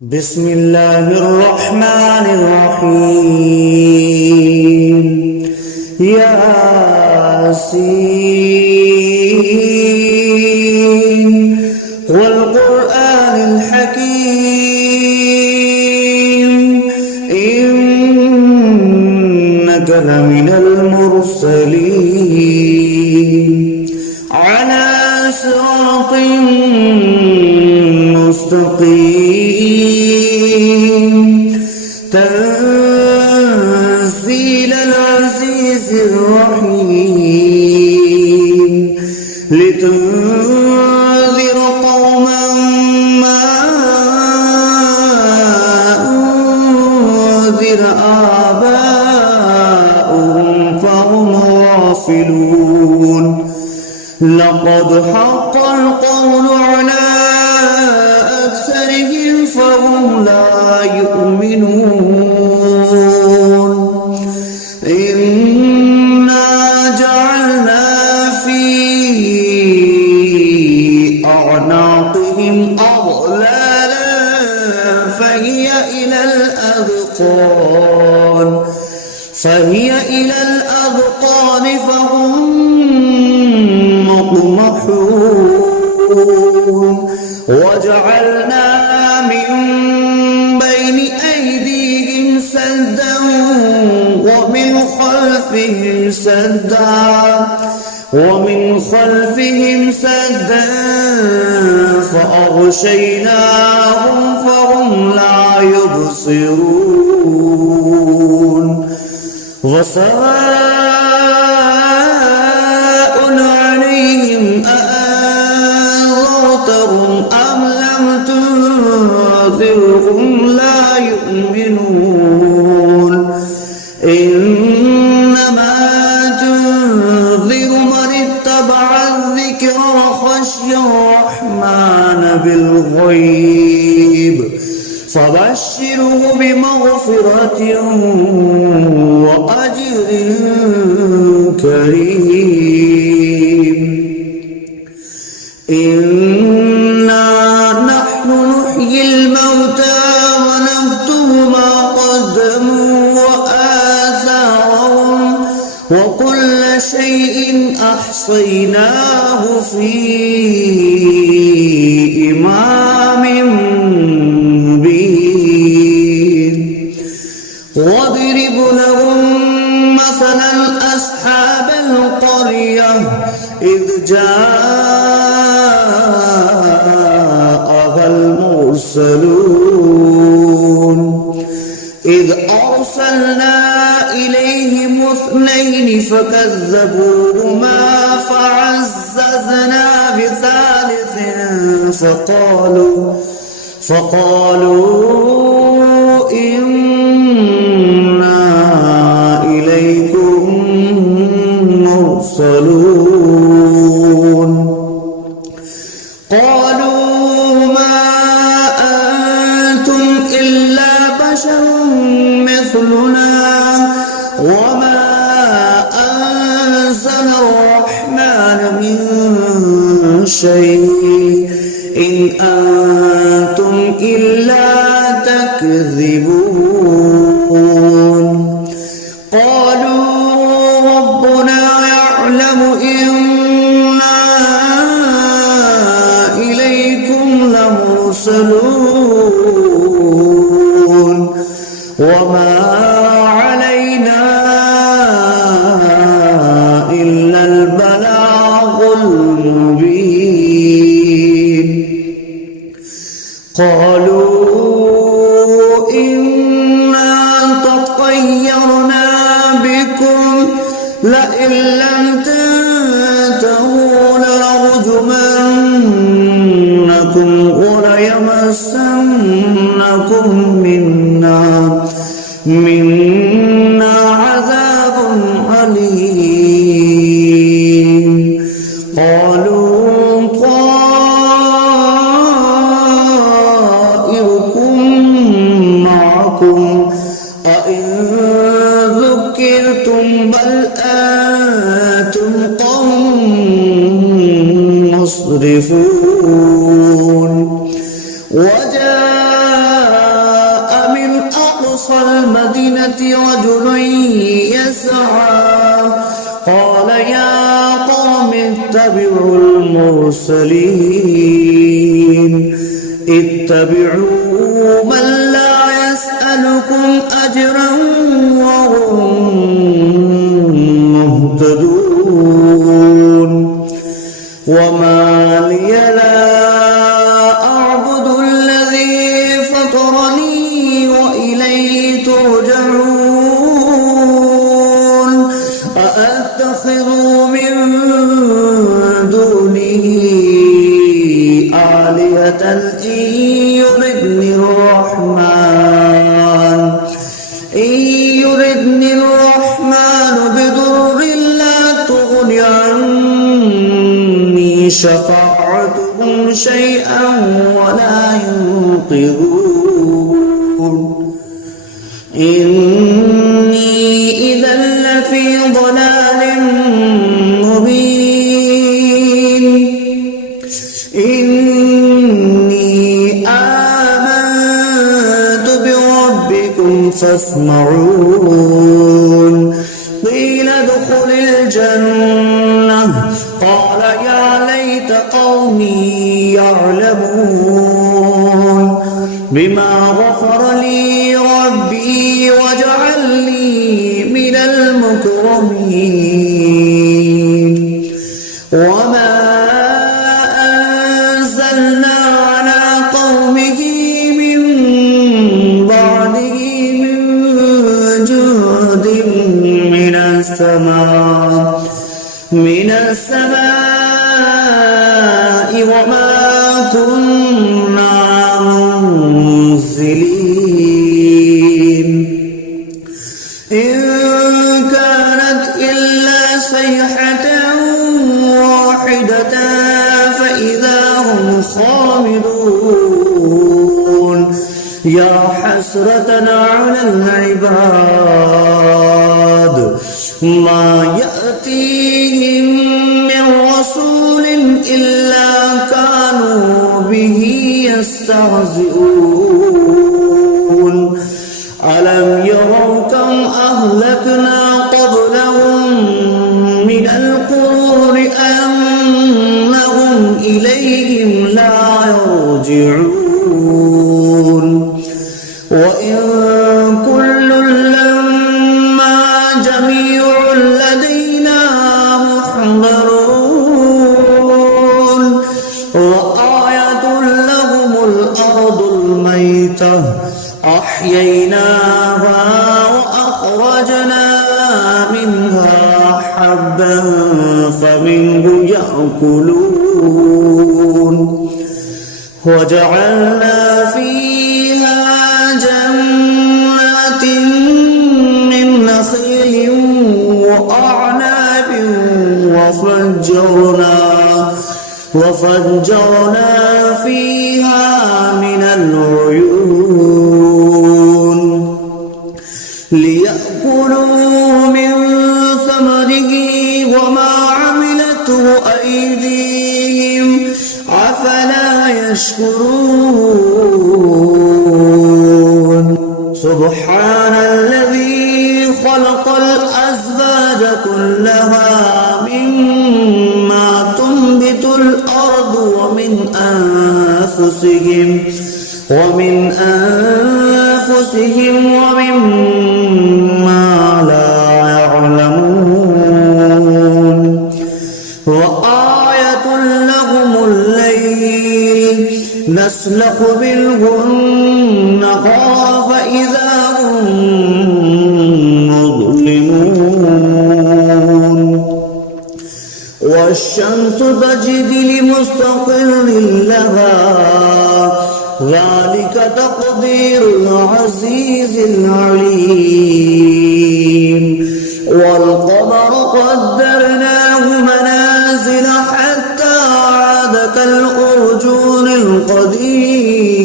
بسم الله الرحمن الرحيم ياسين والقرآن الحكيم إنك لمن المرسلين على صراط مستقيم تنزيل العزيز الرحيم لتنذر قوما ما أنذر آباؤهم فهم غافلون لقد حق القول على أكثرهم فهم لا يؤمنون إنا جعلنا في أعناقهم أغلالا فهي إلى الأذقان فهم مقمحون وجعلنا من بين أيديهم سدا ومن خلفهم سدا فأغشيناهم فهم لا يبصرون وسواء عليهم أأنذرتهم أم لم تنذرهم لا يؤمنون إنما تنذر من اتبع الذكر وخشي الرحمن بالغيب فبشره بمغفرة وأجر كريم إنا نحن نحيي الموتى ونكتب ما قدموا وآثارهم وكل شيء أحصيناه في إمام مبين واضرب لهم مثلا أصحاب القرية إذ جاءها المرسلون إذ أرسلنا إليهم اثنين فكذبوهما فعززنا بثالث فقالوا إنا إليكم مرسلون قالوا ما أنتم إلا بشر مثلنا وما أنزل الرحمن من شيء إن أنتم إلا تكذبون قالوا ربنا يعلم إنا إليكم لمرسلون وما علينا إلا البلاغ المبين قالوا إنا تطيرنا بكم لئن لم تنتهوا لنرجمنكم وليمسنكم منا عذاب أليم قالوا طائركم معكم أئن ذكرتم بل أنتم قوم مسرفون وجاء أقصى المدينة رجل يسعى قال يا قوم اتبعوا المرسلين اتبعوا من لا يسألكم أجرا وهم مهتدون وما لي لا أعبد الذي فطرني وإليه ترجعون أأتخذ من دونه آلهة إن يردني الرحمن بضر لا تغن عني شفاعتهم شيئا ولا ينقذون إني إذا لفي ضلال مبين إني آمنت بربكم فاسمعون قيل ادخل الجنة قال يا ليت قومي يعلمون بما غفر لي ربي وجعلني من المكرمين وما أنزلنا على قومه من بعده من جند من السماء وما كنا منزلين إن كانت إلا صيحة واحدة فإذا هم خامدون يا حسرة على العباد ما يأتيهم من رسول إلا كانوا به يستهزئون ألم يروا كم أهلكنا قبلهم من القرون أنهم إليهم لا يرجعون وإن كل لما جميع لدينا محضرون وآية لهم الأرض الميتة أحييناها وأخرجنا منها حبا فمنه يأكلون وجعلنا فيها جنات من نخيل وأعناب وفجرنا فيها من العيون ليأكلوا من ثمره وما عملته أيديهم أفلا يشكرون سبحان الذي خلق الأزواج كلها مما تنبت الأرض ومن أنفسهم ومما لا يعلمون وآية لهم الليل نسلخ منه النهار فإذا هم مظلمون والشمس تجري لمستقر لها ذلك تقدير العزيز العليم والقمر قدرناه منازل حتى عاد كالأرجون القديم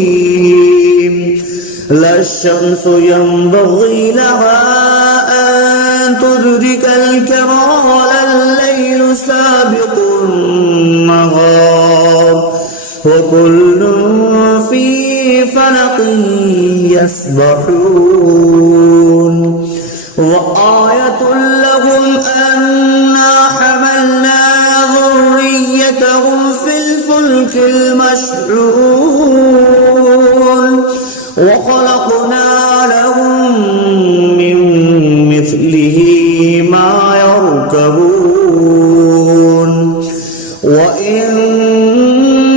لا الشمس ينبغي لها أن تدرك الكمال الليل سابق النهار وكل في فلق يسبحون وخلقنا لهم من مثله ما يركبون وإن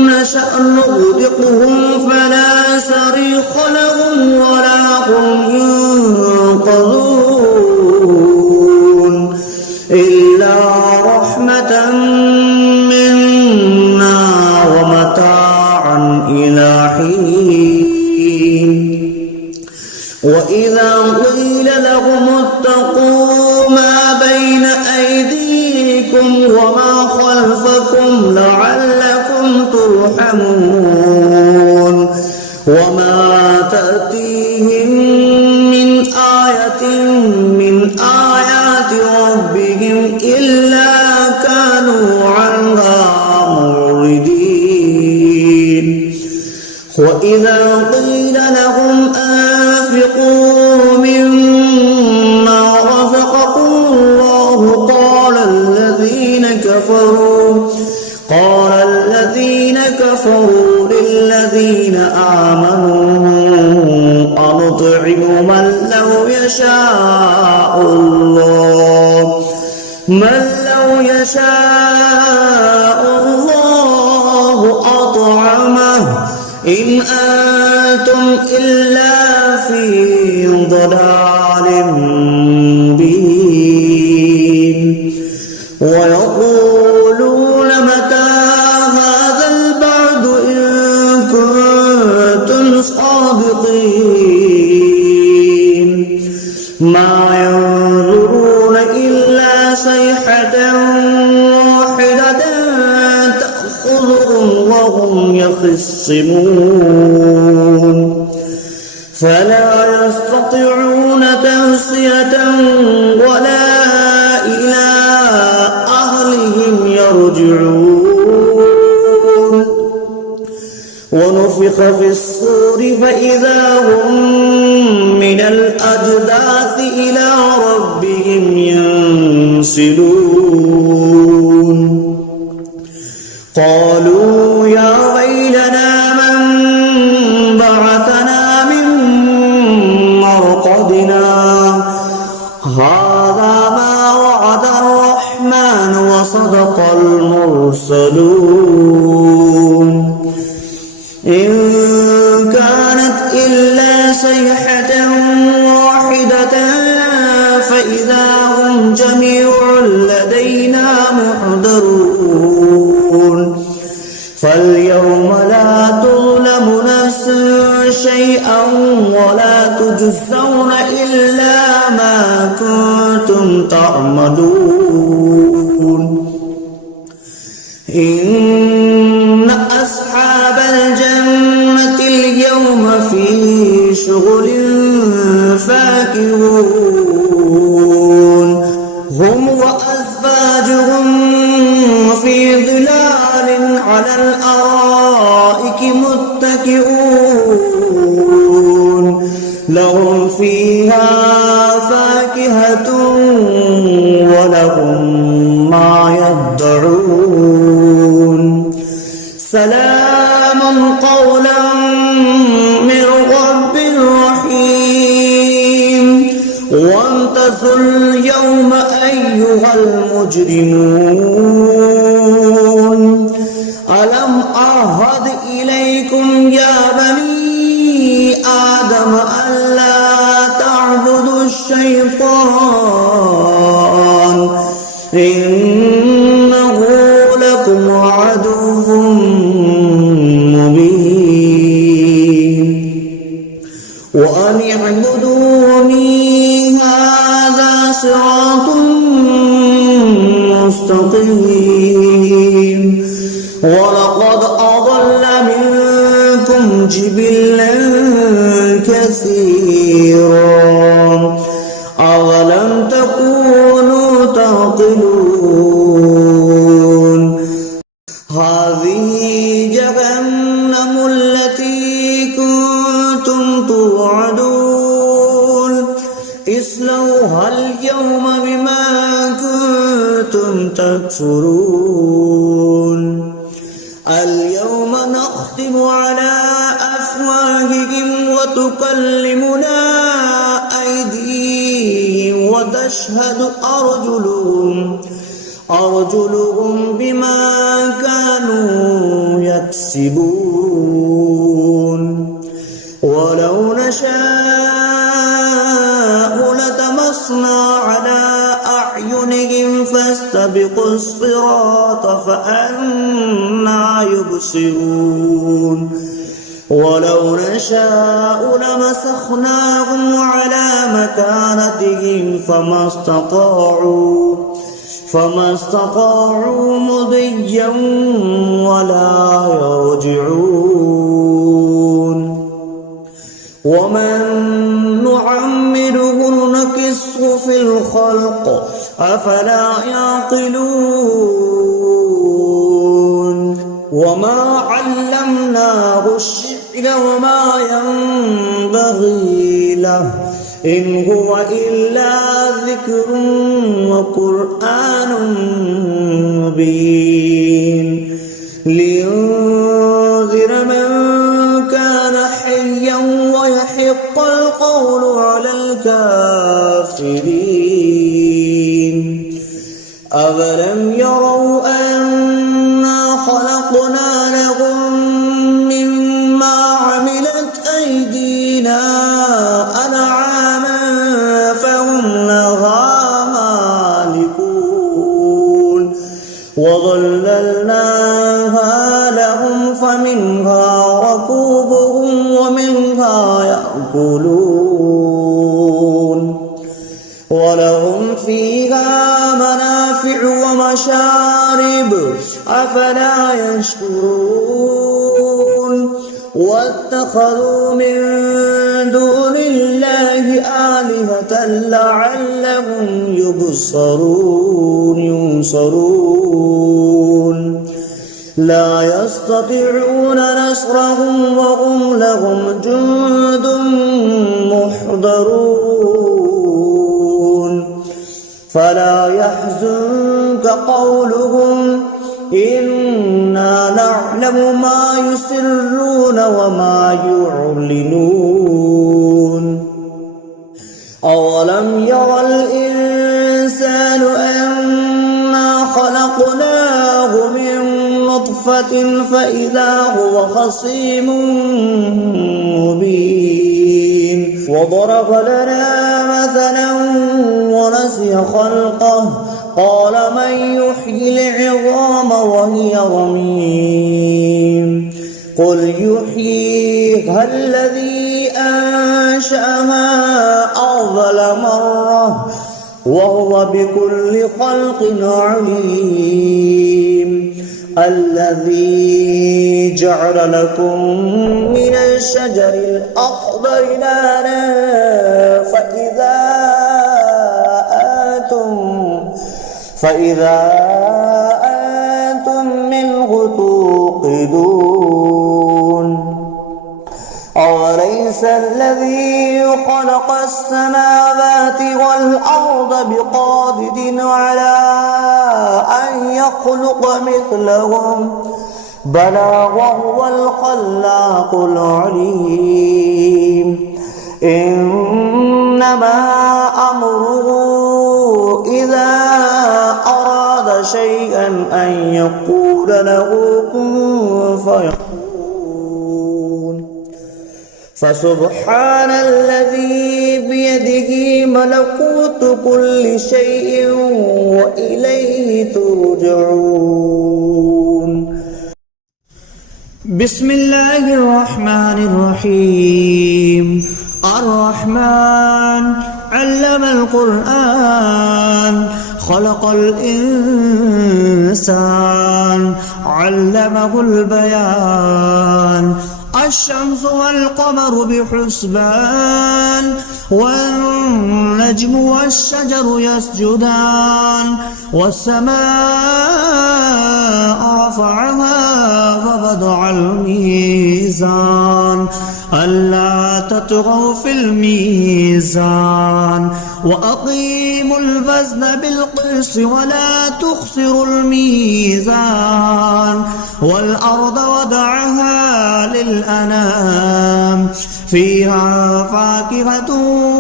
نشأ نغرقهم فلا صريخ لهم ولا هم ينقذون إلا رحمة منا ومتاعا إلى حين وإذا قيل لهم اتقوا ما بين أيديكم وما خلفكم لعلكم ترحمون وما تأتيهم من آية من آيات ربهم إلا كانوا عنها معرضين وإذا قيل لهم أنفقوا مما رزقكم الله قال الذين كفروا للذين آمنوا أنطعم من لو يشاء الله أطعمه إن أنتم إلا في ضلال مبين ويقولون متى هذا البعد إن كنتم صادقين ما ينظرون إلا صيحة واحدة تأخذهم وهم يخصمون فلا يستطيعون توصية ولا إلى أهلهم يرجعون ونفخ في الصور فإذا هم من الأجداث إلى ربهم ينسلون قالوا يا ويلنا من بعثنا من مرقدنا هذا ما وعد الرحمن وصدق المرسلون إن كانت إلا صيحة واحدة فإذا هم جميع لدينا محضرون فاليوم لا تظلم نفس شيئا ولا تجزون إلا ما كنتم تعملون إن أصحاب الجنة اليوم في شغل فاكهون هم وأزواجهم في ظلال على الأرائك متكئون لهم فيها فاكهة ولهم ما يدعون سلام قولا من رب رحيم وامتازوا اليوم أيها المجرمون ألم أعهد إليكم يا بني آدم ألا تعبدوا الشيطان إنه لكم عدو مبين وأن اعبدوني هذا صراط مستقيم ولقد أضل منكم جبلا كثيرا أولم تكونوا تعقلون هذه جهنم التي كنتم توعدون اصلوها اليوم بما كنتم تكفرون اليوم نختم على أفواههم وتكلمنا أيديهم وتشهد أرجلهم بما كانوا يكسبون ولو نشاء لطمسنا على أعينهم فاستبقوا الصراط فأنى يبصرون ولو نشاء لمسخناهم على مكانتهم فما استطاعوا مضيا ولا يرجعون ومن نعمره نكسه في الخلق أفلا يعقلون وما علمناه الشعر وما ينبغي له إن هو إلا ذكر وقرآن مبين لينذر من كان حيا ويحق القول على الكافرين أولم يروا أنا خلقنا لهم مما عملت أيدينا أنعاما فهم لها مالكون وظللناها لهم فمنها ركوبهم ومنها يأكلون ولهم فيها منافع ومشارب أفلا يشكرون واتخذوا من دون الله آلهة لعلهم ينصرون لا يستطيعون نصرهم وهم لهم جند محضرون فلا يحزنك قولهم إنا نعلم ما يسرون وما يعلنون أولم ير الإنسان أنا خلقناه من نطفة فإذا هو خصيم مبين وضرب لنا مثلا ونسي خلقه قال من يحيي العظام وهي رميم قل يحييها الذي أنشأها أول مرة وهو بكل خلق عليم الذي جعل لكم من الشجر الأخضر نارا فإذا أنتم منه توقدون أوليس الذي خلق السماوات والأرض بقادر على أن يخلق مثلهم بلى وهو الخلاق العليم إنما أمره إذا أراد شيئا أن يقول له كن فيكون فسبحان الذي بيده ملكوت كل شيء وإليه ترجعون بسم الله الرحمن الرحيم الرحمن علم القرآن خلق الإنسان علمه البيان الشمس والقمر بحسبان والنجم والشجر يسجدان والسماء رفعها فوضع الميزان ألا تطغوا في الميزان وأقيموا الوزن بالقسط ولا تخسروا الميزان والأرض وضعها للأنام فيها فاكهة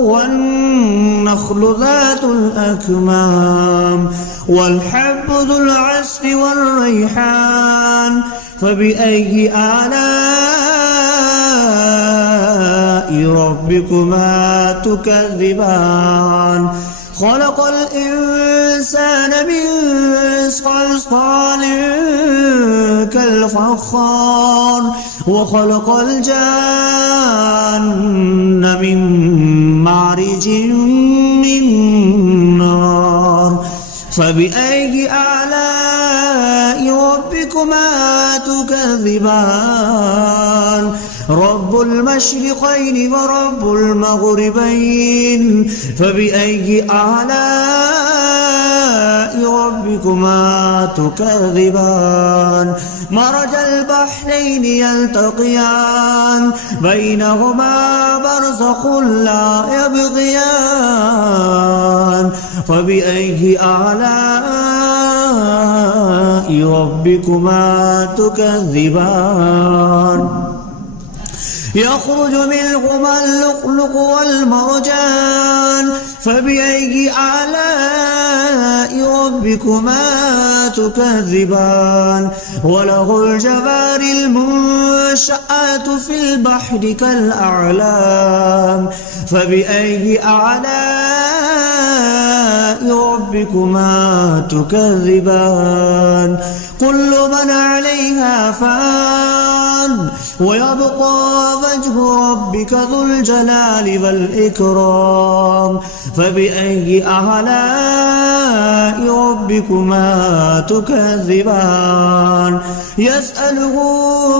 والنخل ذات الأكمام والحب ذو العصف والريحان فبأي آلاء ربكما تكذبان خلق الإنسان من صلصال كالفخار وخلق الجان من مارج من نار فبأي آلاء ربكما تكذبان رب المشرقين ورب المغربين فبأي آلاء ربكما تكذبان مرج البحرين يلتقيان بينهما برزخ لا يبغيان فبأي آلاء ربكما تكذبان يخرج منهما اللؤلؤ والمرجان فبأي آلاء ربكما تكذبان وله الجوار المنشآت في البحر كالأعلام فبأي آلاء ربكما تكذبان كل من عليها فان ويبقى وجه ربك ذو الجلال والإكرام فبأي آلاء ربكما تكذبان يسأله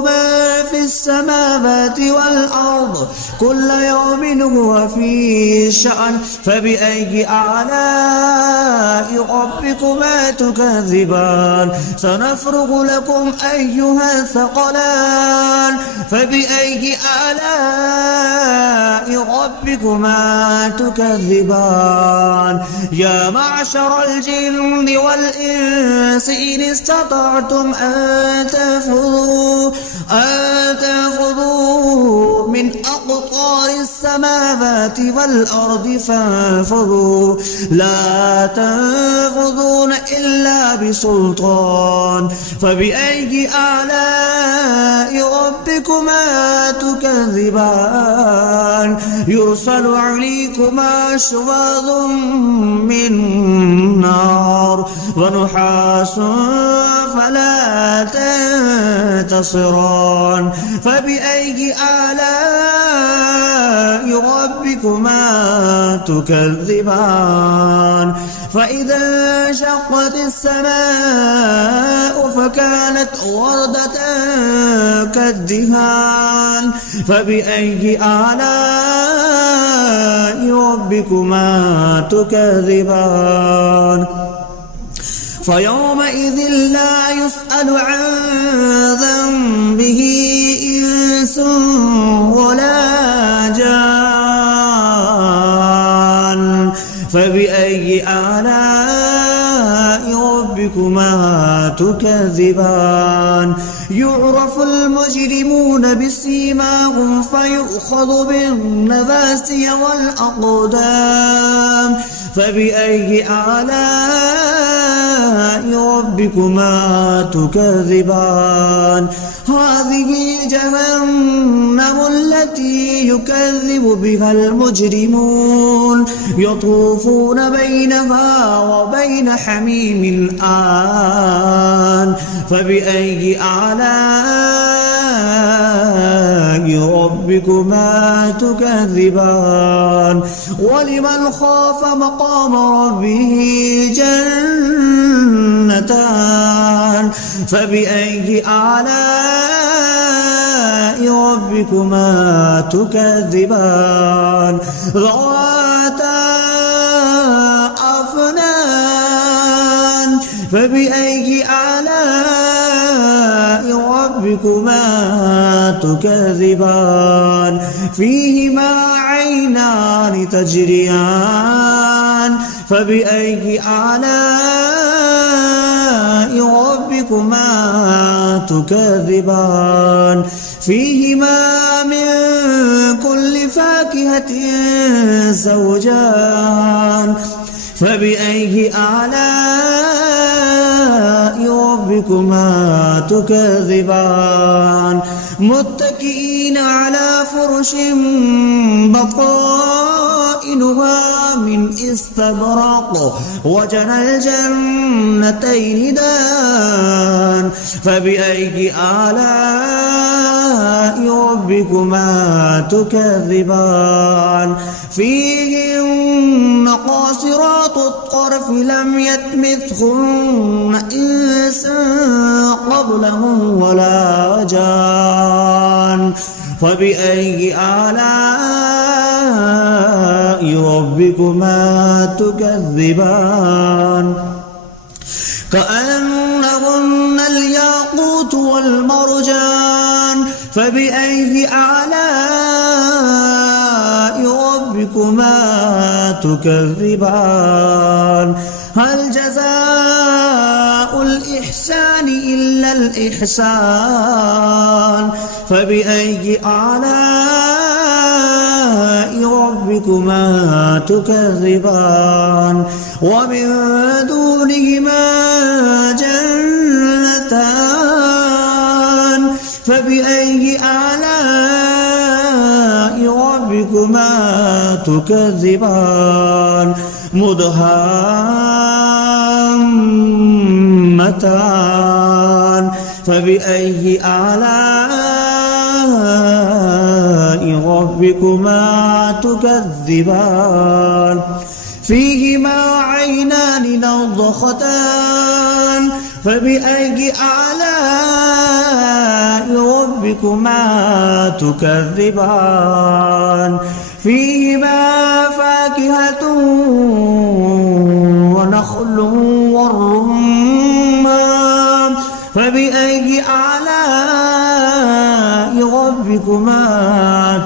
ما في السماوات والأرض كل يوم هو في شأن فبأي آلاء ربكما تكذبان سنفرغ لكم أيها الثقلان فبأي آلاء ربكما تكذبان يا معشر الجن والإنس إن استطعتم أن تنفذوا من أقطار السماوات والأرض فانفذوا لا تنفذون إلا بسلطان فبأي آلاء ربكما تكذبان يرسل عليكما شواظ من نار ونحاس فلا تنتصران فبأي آلاء ربكما تكذبان فإذا انشقت السماء فكانت وردة كالدهان فبأي آلاء ربكما تكذبان فيومئذ لا يسأل عن ذنبه إنس ولا جان فبأي آلاء ربكما تكذبان يعرف المجرمون بسيماهم فيؤخذ بالنواسي والأقدام فبأي آلاء ربكما تكذبان هذه جهنم التي يكذب بها المجرمون يطوفون بينها وبين حميم آن فبأي آلاء ربكما تكذبان ولمن خاف مقام ربه جنتان فبأي آلاء ربكما تكذبان ذواتا أفنان فبأي آلاء ربكما تكذبان فيهما عينان تجريان فبأي آلاء ربكما تكذبان فيهما من كل فاكهة زوجان فبأي آلاء ربكما تكذبان متكئين على فرش بطائنها من استبرق وجنى الجنتين دان فبأي آلاء ربكما تكذبان فيهن قاصرات الطرف لم يطمثهن إنس قبلهم ولا جان فبأي آلاء ربكما تكذبان كأنهن الياقوت والمرجان فبأي آلاء ربكما تكذبان هل جزاء الإحسان إلا الإحسان فبأي آلاء ربكما تكذبان ومن دونهما جنتان فبأي آلاء ربكما تكذبان مدهامتان فبأي آلاء ربكما تكذبان فيهما عينان نضختان فبأي آلاء ربكما تكذبان فيهما فاكهة ونخل والرمان فبأي آلاء ربكما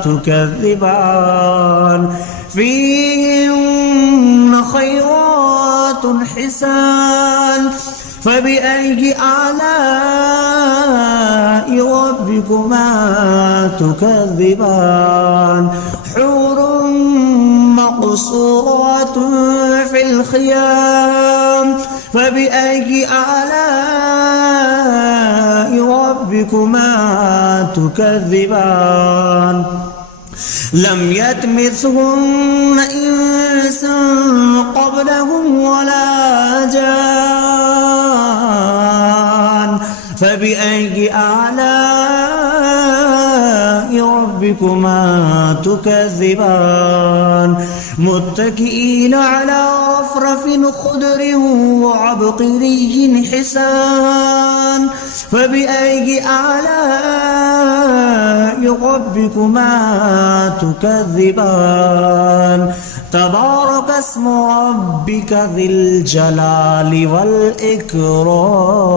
تكذبان فيهن خيرات حسان فبأي آلاء ربكما تكذبان حور مقصورات في الخيام فبأي آلاء ربكما تكذبان لم يطمثهن إنس قبلهم ولا جان فبأي آلاء ربكما تكذبان متكئين على رفرف خضر وعبقري حسان فبأي آلاء ربكما تكذبان تبارك اسم ربك ذي الجلال والإكرام.